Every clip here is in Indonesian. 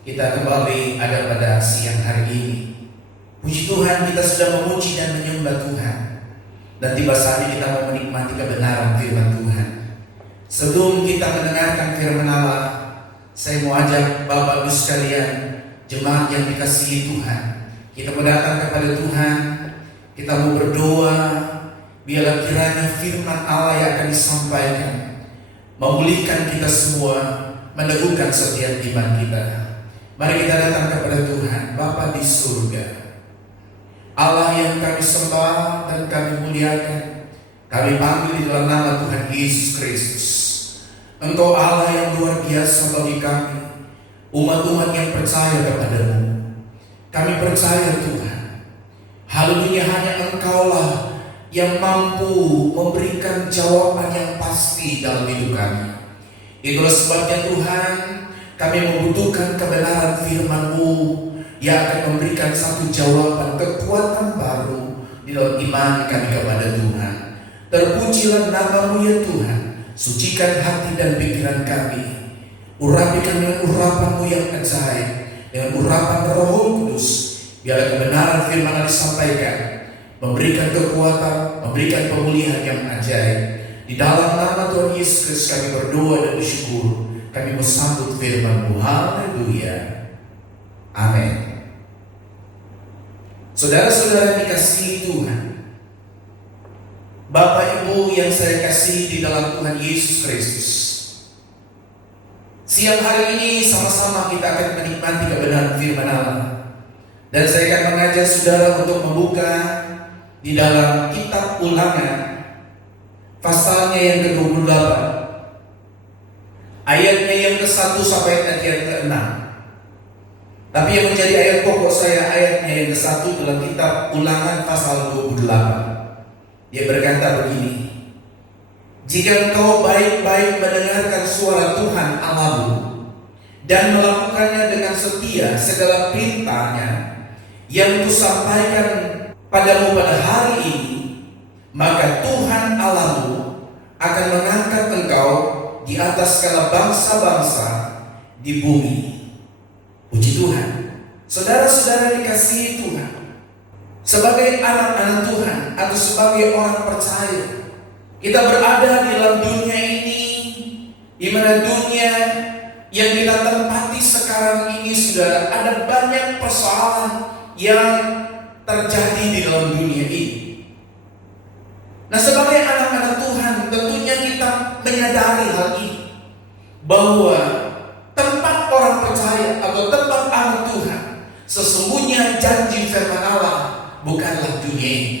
Kita kembali ada pada siang hari ini. Puji Tuhan, kita sudah memuji dan menyembah Tuhan, dan tiba saatnya kita mau menikmati kebenaran firman Tuhan. Sebelum kita mendengarkan firman Allah, saya mau ajak Bapak Ibu sekalian, jemaat yang dikasihi Tuhan, kita mau datang kepada Tuhan. Kita mau berdoa, biarlah kiranya firman Allah yang akan disampaikan memulihkan kita semua, meneguhkan setiap iman kita. Mari kita datang kepada Tuhan. Bapa di surga, Allah yang kami sembah dan kami muliakan, kami panggil di dalam nama Tuhan Yesus Kristus. Engkau Allah yang luar biasa bagi kami, umat-umat yang percaya kepadamu. Kami percaya Tuhan, haleluya, hanya Engkaulah yang mampu memberikan jawaban yang pasti dalam hidup kami. Itulah sebabnya Tuhan, kami membutuhkan kebenaran firman-Mu yang akan memberikan satu jawaban, kekuatan baru di dalam iman kami kepada Tuhan. Terpujilah nama-Mu ya Tuhan. Sucikan hati dan pikiran kami. Urapi kami dengan urapan-Mu yang ajaib, dengan urapan Roh Kudus. Biarlah kebenaran firman yang disampaikan memberikan kekuatan, memberikan pemulihan yang ajaib. Di dalam nama Tuhan Yesus Kristus kami berdoa dan bersyukur. Kami bersambut firman-Mu. Haleluya. Amin. Saudara-saudara yang dikasihi Tuhan, Bapak Ibu yang saya kasihi di dalam Tuhan Yesus Kristus, siang hari ini sama-sama kita akan menikmati kebenaran firman Allah. Dan saya akan mengajak saudara untuk membuka di dalam kitab Ulangan pasalnya yang ke-28, ayatnya yang ke-1 sampai ayat yang ke-6. Tapi yang menjadi ayat pokok saya, ayatnya yang ke-1 dalam kitab Ulangan pasal 28. Dia berkata begini, jika engkau baik-baik mendengarkan suara Tuhan Allahmu dan melakukannya dengan setia segala perintahnya yang kusampaikan padamu pada hari ini, maka Tuhan Allahmu akan mengangkat engkau di atas segala bangsa-bangsa di bumi. Puji Tuhan. Saudara-saudara dikasihi Tuhan, sebagai anak-anak Tuhan atau sebagai orang percaya, kita berada di dalam dunia ini, di mana dunia yang kita tempati sekarang ini, saudara, ada banyak persoalan yang terjadi di dalam dunia ini. Nah, sebagai anak-anak Tuhan, tentunya kita menyadari hal ini, bahwa tempat orang percaya atau tempat anak Tuhan, sesungguhnya janji firman Allah bukanlah dunia ini.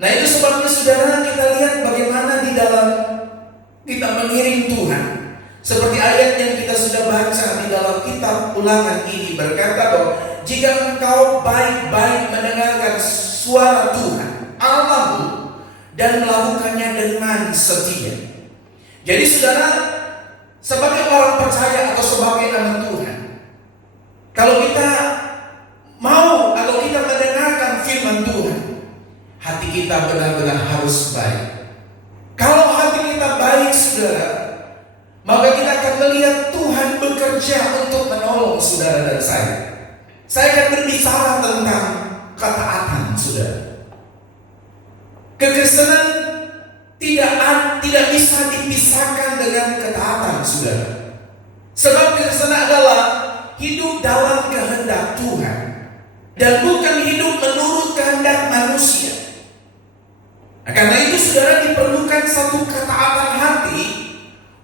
Nah, itu sebabnya saudara, kita lihat bagaimana di dalam kita mengiring Tuhan. Seperti ayat yang kita sudah baca di dalam kitab Ulangan ini berkata bahwa jika engkau baik-baik mendengarkan suara Tuhan Allahmu dan melakukannya dengan setia. Jadi saudara, sebagai orang percaya atau sebagai anak Tuhan, kalau kita mau atau kita mendengarkan firman Tuhan, hati kita benar-benar harus baik. Kalau hati kita baik, saudara, maka kita akan melihat Tuhan bekerja untuk menolong saudara dan saya. Saya akan berbicara tentang ketaatan, saudara. Kekristenan tidak bisa dipisahkan dengan ketaatan, saudara. Sebab kekristenan adalah hidup dalam kehendak Tuhan dan bukan hidup menurut kehendak manusia. Nah, karena itu saudara, diperlukan satu ketaatan hati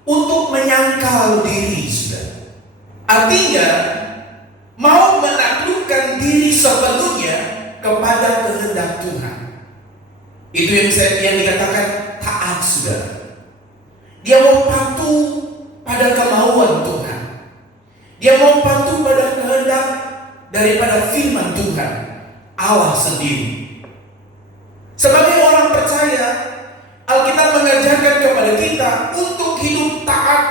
untuk menyangkal diri, saudara. Artinya mau menaklukkan diri sepenuhnya kepada kehendak Tuhan. Itu yang dikatakan taat, saudara. Dia mau patuh pada kemauan Tuhan. Dia mau patuh pada kehendak daripada firman Tuhan Allah sendiri. Sebagai orang percaya, Alkitab mengajarkan kepada kita untuk hidup taat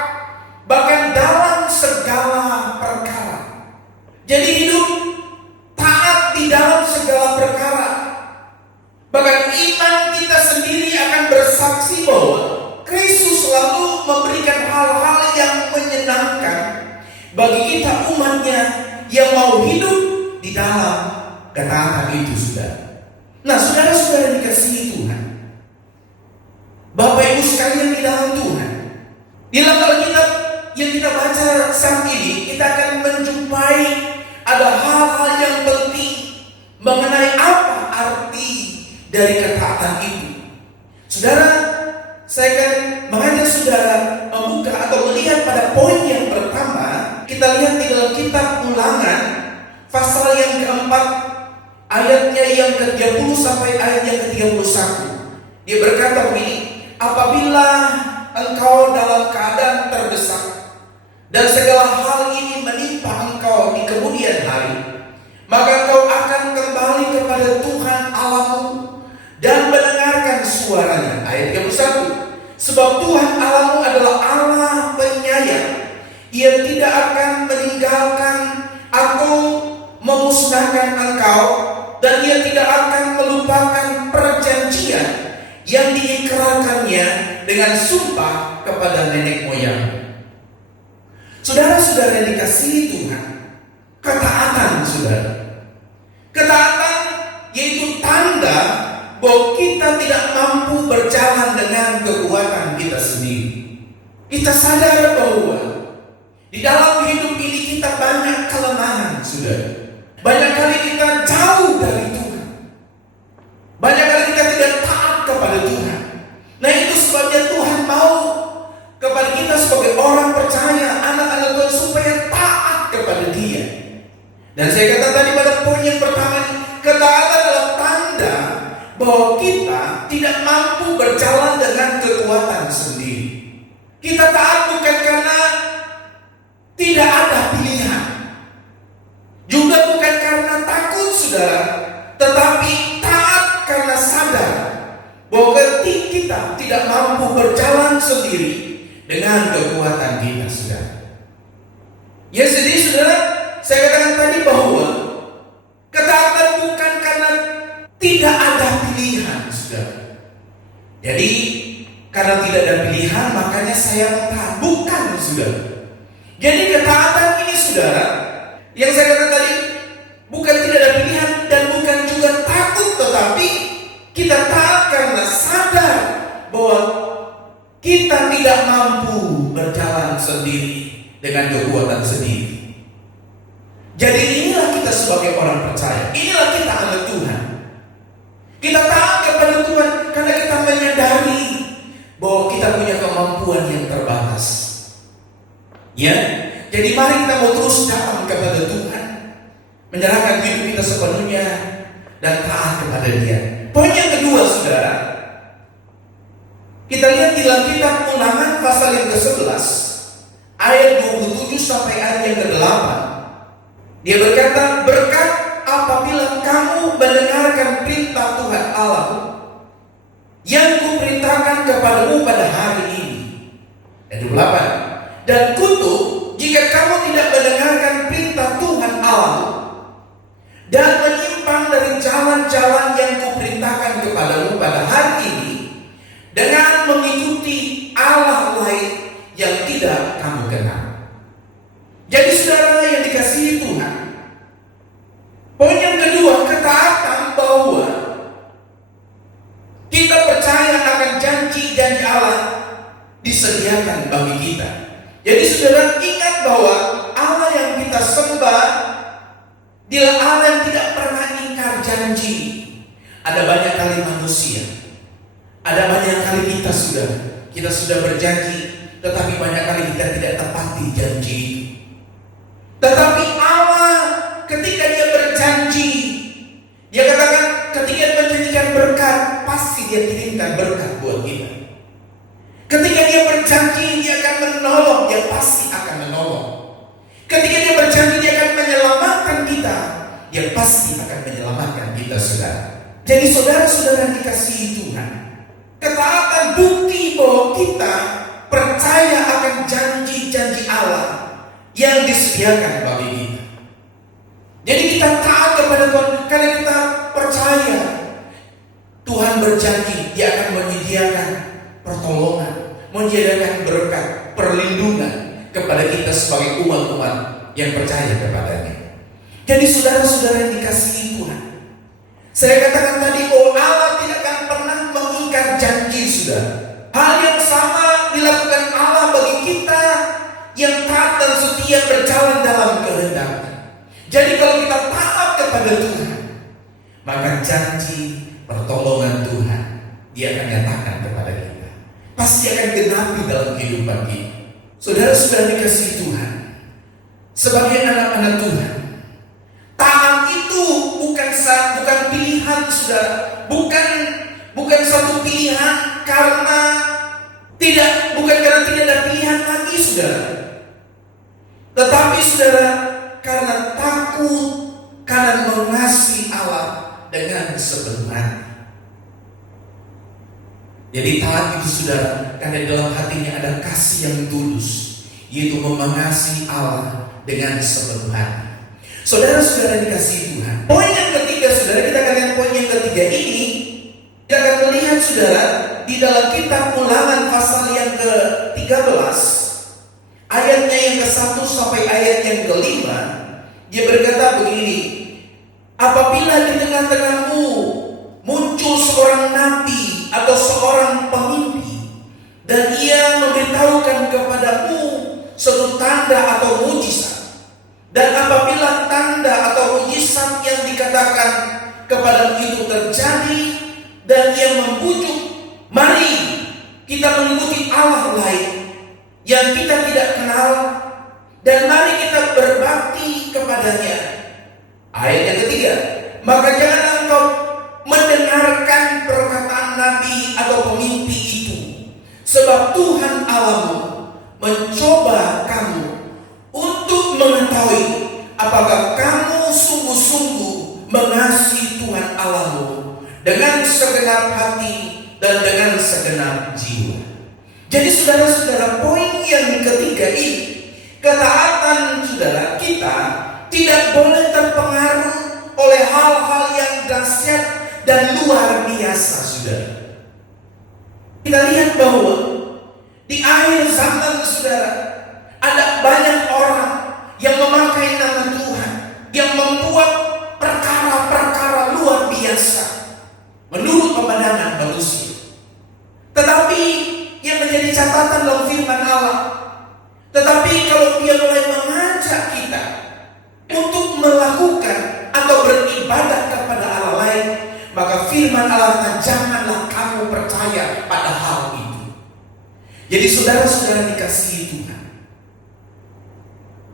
bahkan dalam segala perkara. Jadi hidup taat di dalam segala perkara. Bahkan iman kita sendiri akan bersaksi bahwa Kristus selalu memberikan hal-hal yang menyenangkan bagi kita umatnya yang mau hidup di dalam ketaatan itu, saudara. Nah, saudara-saudara dikasihi Tuhan, Bapak Ibu sekalian di dalam Tuhan, di dalam Alkitab yang kita baca saat ini, kita akan menjumpai ada hal-hal yang penting mengenai apa arti dari ketaatan itu. Saudara, saya akan mengajak saudara membuka atau melihat pada poin yang pertama. Kita lihat di dalam kitab Ulangan pasal yang keempat, ayatnya yang ke-30 sampai ayat yang ke-31. Dia berkata begini, apabila engkau dalam keadaan terdesak dan segala hal ini menimpa engkau di kemudian hari, maka engkau akan kembali kepada Tuhan Allahmu dan mendengarkan suaranya. Ayat 31. Sebab Tuhan Allahmu adalah Allah penyayang. Ia tidak akan meninggalkan atau memusnahkan engkau, dan Ia tidak akan melupakan perjanjian yang diikrarkannya dengan sumpah kepada nenek moyang. Saudara-saudara yang dikasihi Tuhan, ketaatan, saudara. Ketaatan yaitu tanda bahwa kita tidak mampu berjalan dengan kekuatan kita sendiri. Kita sadar bahwa di dalam hidup ini kita banyak kelemahan, saudara. Banyak kali kita jauh dari Tuhan. Banyak kali kita tidak taat kepada Tuhan. Nah, itu sebabnya Tuhan mau kepada kita sebagai orang percaya, anak-anak Tuhan, supaya taat kepada Dia. Dan saya katakan tadi pada poin yang pertama, ketaatan adalah tanda bahwa kita tidak mampu berjalan dengan kekuatan sendiri. Kita taat bukan karena tidak ada pilihan. saudara, tetapi taat karena sadar bahwa ketika kita tidak mampu berjalan sendiri dengan kekuatan kita, saudara. Ya, jadi saudara, saya katakan tadi bahwa ketaatan bukan karena tidak ada pilihan, saudara. Jadi karena tidak ada pilihan makanya saya taat, bukan, saudara. Jadi ketaatan ini, saudara, yang saya katakan tadi bukan tidak ada pilihan dan bukan juga takut, tetapi kita taat karena sadar bahwa kita tidak mampu berjalan sendiri dengan kekuatan sendiri. Jadi inilah kita sebagai orang percaya, inilah kita anak Tuhan. Kita taat kepada Tuhan karena kita menyadari bahwa kita punya kemampuan yang terbatas. Ya, jadi mari kita mau terus datang kepada Tuhan, menyerahkan hidup kita sepenuhnya dan taat kepada Dia. Poin yang kedua, saudara, kita lihat di dalam kitab Ulangan pasal yang ke-11 ayat 27 sampai ayat yang ke-8. Dia berkata, berkat apabila kamu mendengarkan perintah Tuhan Allah yang kuperintahkan kepadamu pada hari ini. Ayat 28. Dan kutuk jika kamu tidak mendengarkan perintah Tuhan Allah dan menyimpang dari jalan-jalan yang kuperintahkan kepadamu pada hari ini dengan mengikuti Allah lain yang tidak kamu kenal. Jadi saudara yang dikasihi Tuhan, poin yang kedua, ketaatan bahwa kita percaya akan janji-janji Allah disediakan bagi kita. Jadi saudara ingat bahwa Allah yang kita sembah dia Allah yang tidak pernah ingkar janji. Ada banyak kali manusia, ada banyak kali kita sudah berjanji, tetapi banyak kali kita tidak tepati janji. Tetapi Allah ketika Dia berjanji, Dia katakan ketika Dia menjanjikan berkat, pasti Dia kirimkan berkat buat kita. Ketika Dia berjanji Dia akan menolong, Dia pasti akan menolong. Ketika Dia berjanji Dia akan menyelamatkan kita, Dia pasti akan menyelamatkan kita, saudara. Jadi saudara-saudara dikasihi Tuhan, ketaatan bukti bahwa kita percaya akan janji-janji Allah yang disediakan bagi kita. Jadi kita taat kepada Tuhan karena kita percaya Tuhan berjanji Dia akan menyediakan pertolongan, menyediakan berkat, perlindungan kepada kita sebagai umat-umat yang percaya kepada-Nya. Jadi saudara-saudara yang dikasihi Tuhan, saya katakan tadi bahwa Allah tidak akan pernah mengingkar janji, saudara. Hal yang sama dilakukan Allah bagi kita yang taat dan setia berjalan dalam kehendak-Nya. Jadi kalau kita taat kepada Tuhan, maka janji pertolongan Tuhan Dia akan nyatakan kepada kita, pasti akan genapi dalam kehidupan kita. Saudara-saudara dikasihi Tuhan, sebagai anak-anak Tuhan, taat itu bukan pilihan, saudara. Bukan satu pilihan bukan karena tidak ada pilihan lagi, saudara. Tetapi saudara, karena takut, karena mengasihi Allah dengan sebenarnya. Jadi taat itu, saudara, karena dalam hatinya ada kasih yang tulus, yaitu mengasihi Allah dengan sebenarnya. Saudara-saudara dikasihi Tuhan, poin yang ketiga, saudara, kita akan lihat poin yang ketiga ini. Kita akan melihat, saudara, di dalam kitab Ulangan pasal yang ke-13 ayatnya yang ke-1 sampai ayat yang ke-5. Dia berkata begini, apabila di tengah-tengahmu muncul seorang nabi atau seorang pemimpi, dan ia memberitahukan kepadamu suatu tanda atau mujizat, dan apabila tanda atau mujizat yang dikatakan kepada itu terjadi, dan ia membujuk, mari kita mengikuti Allah lain yang kita tidak kenal, dan mari kita berbakti kepadanya. Ayat yang ketiga, maka janganlah engkau mendengarkan perkataan nabi atau pemimpi itu, sebab Tuhan Allahmu mencoba kamu untuk mengetahui apakah kamu sungguh-sungguh mengasihi Tuhan Allahmu dengan segenap hati dan dengan segenap jiwa. Jadi saudara-saudara, poin yang ketiga ini, ketaatan saudara kita tidak boleh terpengaruh oleh hal-hal yang dahsyat dan luar biasa, saudara. Kita lihat bahwa di akhir zaman, saudara, ada banyak orang yang memakai nama Tuhan, yang membuat perkara-perkara luar biasa menurut pemandangan manusia. Tetapi yang menjadi catatan dalam firman Allah, tetapi kalau dia mulai mengajak kita untuk melakukan atau beribadah kepada Allah lain, maka firman Allah kata, janganlah kamu percaya pada hal itu. Jadi saudara-saudara dikasihi Tuhan,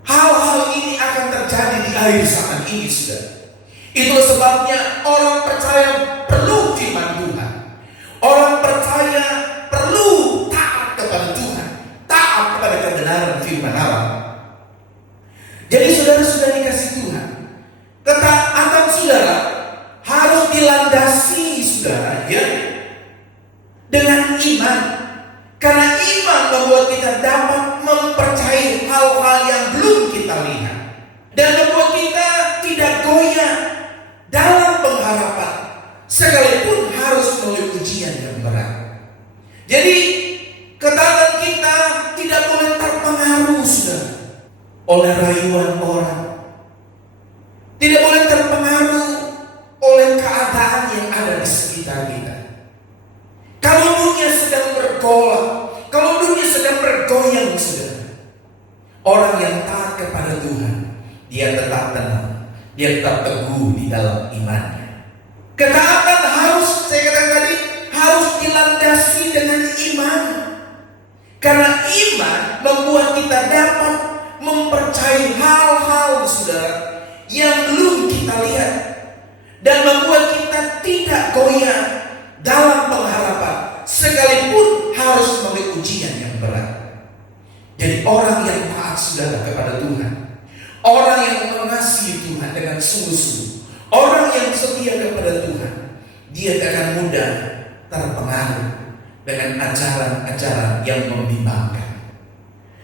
hal-hal ini akan terjadi di akhir zaman ini, saudara. Itulah sebabnya orang percaya perlu firman Tuhan. Orang percaya perlu taat kepada Tuhan, taat kepada kebenaran firman Allah. Jadi saudara-saudara dikasih Tuhan, ketaatan saudara harus dilandasi, saudara, ya, dengan iman. Karena iman membuat kita dapat mempercayai hal-hal yang belum kita lihat, dan membuat kita tidak goyah dalam pengharapan, sekalipun harus melalui ujian yang berat. Jadi ketaatan kita tidak boleh terpengaruh, saudara, oleh rayuan orang, tidak boleh terpengaruh oleh keadaan yang ada di sekitar kita. Kalau dunia sedang bergolak, kalau dunia sedang bergoyang, saudara, orang yang taat kepada Tuhan, dia tetap tenang, dia tetap teguh di dalam imannya. Ketaatan harus, saya katakan tadi, harus dilandasi dengan iman. Karena iman membuat kita dapat mempercayai hal-hal, saudara, yang belum kita lihat, dan membuat kita tidak goyah dalam pengharapan, sekalipun harus melalui ujian yang berat. Jadi orang yang taat, saudara, kepada Tuhan, orang yang mengasihi Tuhan dengan sungguh-sungguh, orang yang setia kepada Tuhan, dia tak akan mudah terpengaruh dengan ajaran-ajaran yang membimbangkan.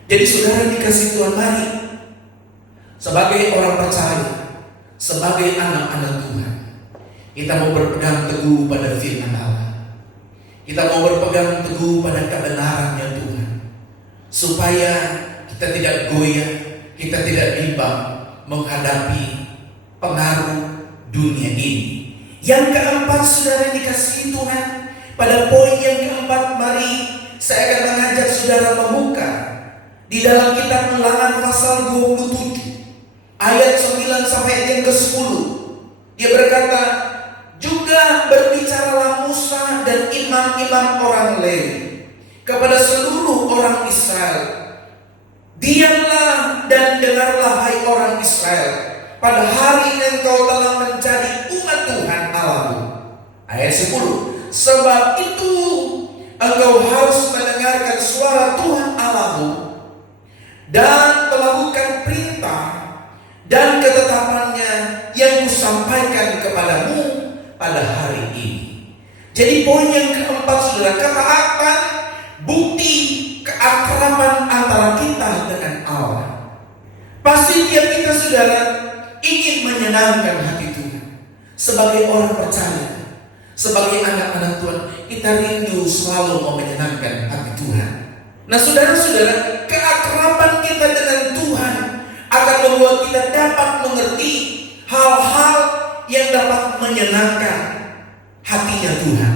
Jadi saudara dikasih Tuhan, mari sebagai orang percaya, sebagai anak-anak Tuhan, kita mau berpegang teguh pada firman Allah. Kita mau berpegang teguh pada kebenarannya Tuhan, supaya kita tidak goyah, kita tidak bimbang menghadapi pengaruh dunia ini. Yang keempat, saudara dikasihi Tuhan, pada poin yang keempat, mari saya akan mengajak saudara membuka di dalam kitab Ulangan pasal 27 ayat 9 sampai ayat yang ke-10. Dia berkata, juga berbicaralah Musa dan imam-imam orang Lewi kepada seluruh orang Israel, diamlah dan dengarlah hai orang Israel, pada hari engkau telah menjadi umat Tuhan Allahmu. Ayat 10, sebab itu engkau harus mendengarkan suara Tuhan Allahmu dan melakukan perintah dan ketetapannya yang kusampaikan kepadamu pada hari ini. Jadi poin yang keempat, saudara, ketaatan bukti keakraban antara kita dengan Allah. Pasti tiap kita, saudara, ingin menyenangkan hati Tuhan. Sebagai orang percaya, sebagai anak-anak Tuhan, kita rindu selalu mau menyenangkan hati Tuhan. Nah saudara-saudara, keakraban kita dengan Tuhan akan membuat kita dapat mengerti hal-hal yang dapat menyenangkan hatinya Tuhan.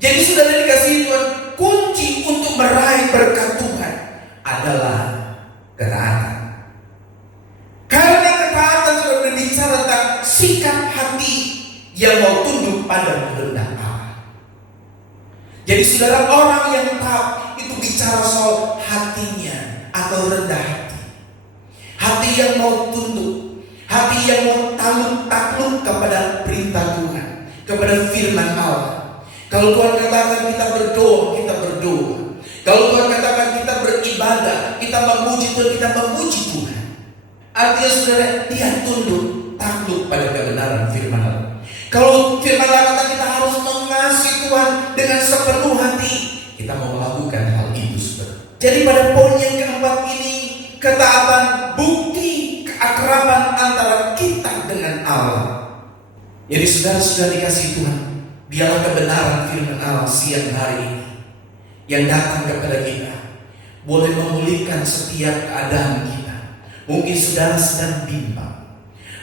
Jadi saudara dikasihi Tuhan, kunci untuk meraih berkat Tuhan adalah ketaatan. Karena ketaatan sudah berbicara tentang sikap hati yang mau tunduk pada kehendak Allah. Jadi saudara, orang yang taat itu bicara soal hatinya atau rendah hati. Hati yang mau tunduk, hati yang mau takluk kepada perintah Tuhan, kepada firman Allah. Kalau Tuhan katakan kita berdoa, kita berdoa. Kalau Tuhan katakan kita beribadah, kita memuji Tuhan, kita memuji Tuhan. Artinya saudara, dia tunduk, takluk pada kebenaran firman Allah. Kalau firman Allah kata kita harus mengasihi Tuhan dengan sepenuh hati, kita mau melakukan hal itu, saudara. Jadi pada poin yang keempat ini, ketaatan bukti keakraban antara kita dengan Allah. Jadi saudara-saudara dikasih Tuhan, biarlah kebenaran firman Allah siang hari ini yang datang kepada kita boleh memulihkan setiap keadaan kita. Mungkin saudara sedang bimbang,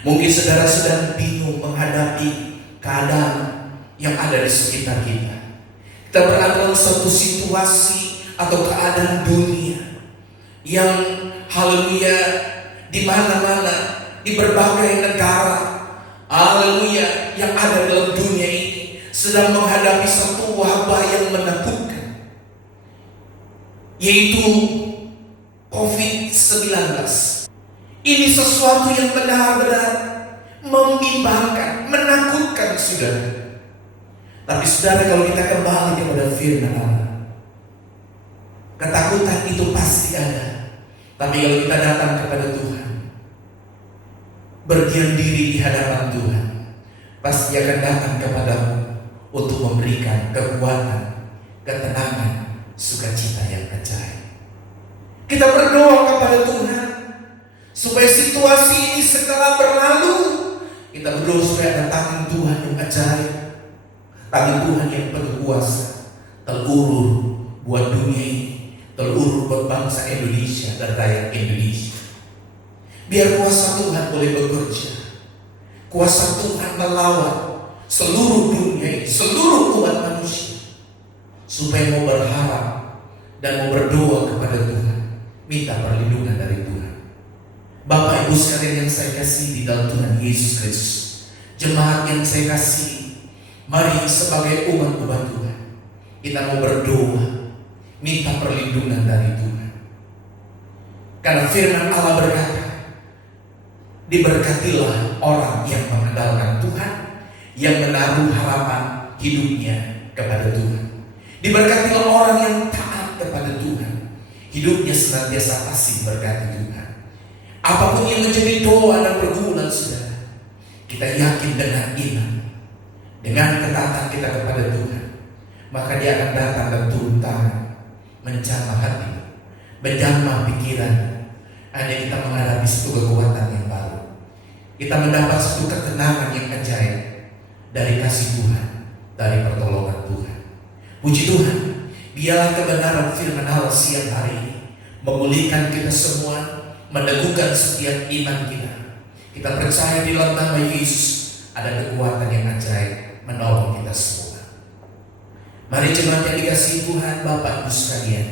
mungkin saudara sedang bingung menghadapi keadaan yang ada di sekitar kita. Kita berada dalam suatu situasi atau keadaan dunia yang haleluya di mana-mana, di berbagai negara, haleluya, yang ada dalam dunia ini sedang menghadapi satu wabah yang menakutkan, yaitu COVID-19. Ini sesuatu yang benar-benar membimbangkan, menakutkan, saudara. Tapi saudara, kalau kita kembali kepada firman Allah, ketakutan itu pasti ada. Tapi kalau kita datang kepada Tuhan, berdiam diri di hadapan Tuhan, pasti akan datang kepadamu untuk memberikan kekuatan, ketenangan, sukacita yang ajaib. Kita berdoa kepada Tuhan supaya situasi ini segera berlalu. Kita berdoa supaya ada tangan Tuhan yang ajaib, tangan Tuhan yang penuh kuasa, terulur buat dunia ini, terulur buat bangsa Indonesia dan rakyat Indonesia. Biar kuasa Tuhan boleh bekerja, kuasa Tuhan melawan seluruh dunia ini, seluruh umat manusia, supaya mau berharap dan mau berdoa kepada Tuhan, minta perlindungan dari Tuhan. Bapak Ibu sekalian yang saya kasih di dalam Tuhan Yesus Kristus, jemaat yang saya kasih, mari sebagai umat Tuhan, kita mau berdoa, minta perlindungan dari Tuhan. Karena firman Allah berkata, diberkatilah orang yang mengandalkan Tuhan, yang menaruh harapan hidupnya kepada Tuhan. Diberkatilah orang yang taat kepada Tuhan, hidupnya senantiasa pasti berkati Tuhan. Apapun yang menjadi doa dan pergumulan saudara, kita yakin dengan iman, dengan ketaatan kita kepada Tuhan, maka Dia akan datang dan turun tangan, menjamah hati, menjamah pikiran. Hanya kita menghadapi satu kekuatan yang baru, kita mendapat satu ketenangan yang ajaib dari kasih Tuhan, dari pertolongan Tuhan. Puji Tuhan, biarlah kebenaran firman Allah siang hari ini memulihkan kita semua, meneguhkan setiap iman kita. Kita percaya di dalam nama Yesus ada kekuatan yang ajaib menolong kita semua. Mari jemaat yang dikasihi Tuhan, Bapak Ibu sekalian,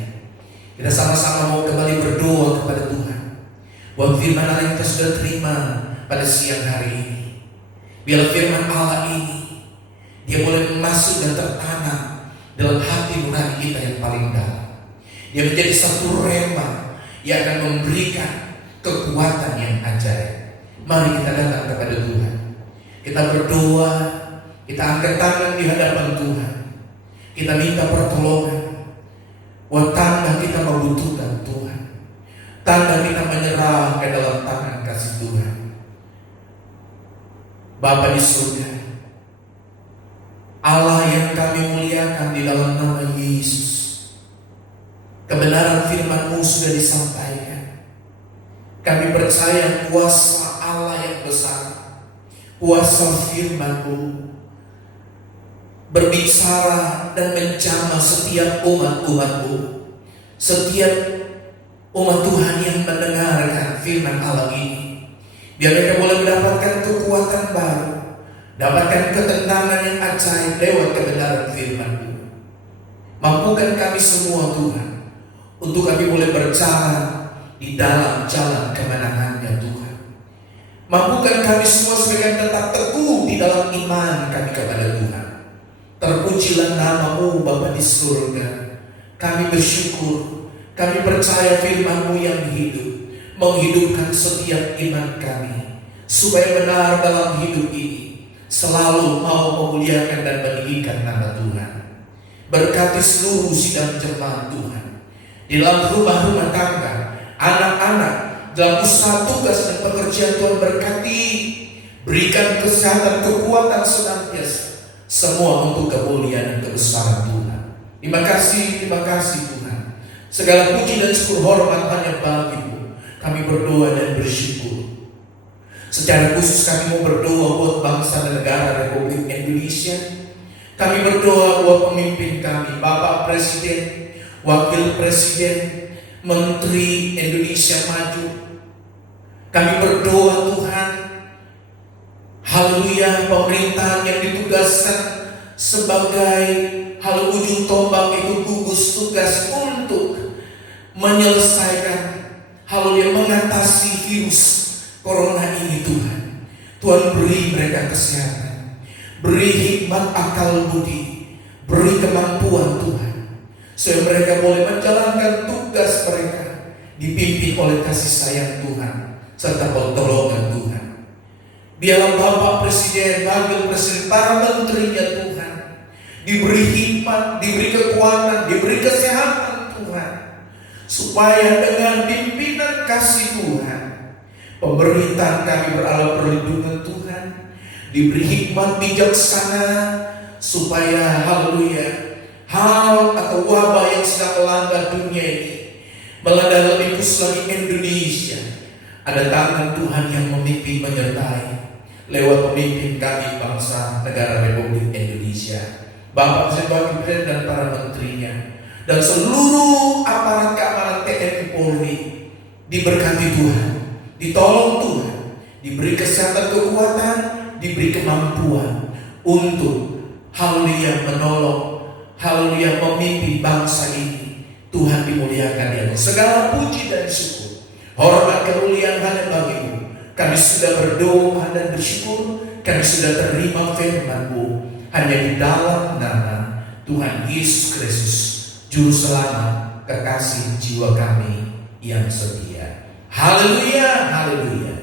kita sama-sama mau kembali berdoa kepada Tuhan buat firman Allah yang kita sudah terima pada siang hari ini. Biar firman Allah ini dia boleh masuk dan tertanam dalam hati nurani kita yang paling dalam. Dia menjadi satu rema yang akan memberikan kekuatan yang ajaib. Mari kita datang kepada Tuhan, kita berdoa, kita angkat tangan di hadapan Tuhan, kita minta pertolongan. Buat tanda kita membutuhkan Tuhan, tanda kita menyerah ke dalam tangan kasih Tuhan. Bapa di surga, Allah yang kami muliakan di dalam nama Yesus, kebenaran firman-Mu sudah disampaikan. Kami percaya kuasa Allah yang besar, kuasa firman-Mu berbicara dan menjamah setiap umat-Mu, setiap umat Tuhan yang mendengarkan firman Allah ini. Biar mereka boleh mendapatkan kekuatan baru, dapatkan ketenangan yang ajaib lewat kebenaran firman-Mu. Mampukan kami semua Tuhan, untuk kami boleh berjalan di dalam jalan kemenangan-Nya Tuhan. Mampukan kami semua supaya tetap teguh di dalam iman kami kepada Tuhan. Terpujilah nama-Mu Bapa di surga. Kami bersyukur, kami percaya firman-Mu yang hidup, menghidupkan setiap iman kami, supaya benar dalam hidup ini selalu mau memuliakan dan meninggikan nama Tuhan. Berkati seluruh sidang jemaat Tuhan, di dalam rumah-rumah tangga, anak-anak, dalam usaha tugas dan pekerjaan Tuhan berkati. Berikan kesehatan, kekuatan senantiasa, semua untuk kemuliaan dan kebesaran Tuhan. Terima kasih Tuhan. Segala puji dan syukur hormat hanya bagi-Mu. Kami berdoa dan bersyukur. Secara khusus kami mau berdoa buat bangsa dan negara Republik Indonesia. Kami berdoa buat pemimpin kami, Bapak Presiden, Wakil Presiden, Menteri Indonesia Maju. Kami berdoa Tuhan, haleluya, pemerintahan yang ditugaskan sebagai ujung tombak itu gugus tugas untuk menyelesaikan, haleluya, mengatasi virus corona ini Tuhan. Tuhan beri mereka kesehatan, beri hikmat akal budi, beri kemampuan Tuhan, supaya mereka boleh menjalankan tugas mereka, dipimpin oleh kasih sayang Tuhan serta pertolongan Tuhan. Biarlah Bapak Presiden, Wakil Presiden, para menterinya Tuhan diberi hikmat, diberi kekuatan, diberi kesehatan Tuhan, supaya dengan pimpinan kasih Tuhan, pemerintahan kami berala perlindungan Tuhan, diberi hikmat bijaksana, supaya haleluya, hal atau wabah yang sedang melanda dunia ini, melanda lebih khusus lagi Indonesia, ada tangan Tuhan yang memimpin menyertai lewat pemimpin kami bangsa negara Republik Indonesia, Bapak Presiden dan para menterinya, dan seluruh aparat keamanan TNI Polri diberkati Tuhan, ditolong Tuhan, diberi kesehatan, kekuatan, diberi kemampuan untuk haleluya menolong, haleluya memimpin bangsa ini. Tuhan dimuliakan ya. Segala puji dan syukur, hormat kemuliaan hanya bagi-Mu. Kami sudah berdoa dan bersyukur, kami sudah terima firman-Mu hanya di dalam nama Tuhan Yesus Kristus, Juru Selamat, kekasih jiwa kami yang setia. Haleluya, haleluya.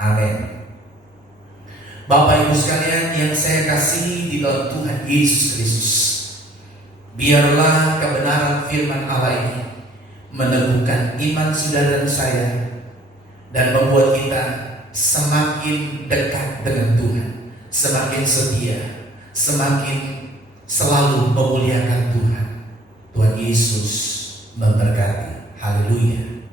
Amin. Bapak Ibu sekalian yang saya kasihi di dalam Tuhan Yesus Kristus, biarlah kebenaran firman Allah ini meneguhkan iman saudara dan saya, dan membuat kita semakin dekat dengan Tuhan, semakin setia, semakin selalu memuliakan Tuhan. Tuhan Yesus memberkati. Haleluya.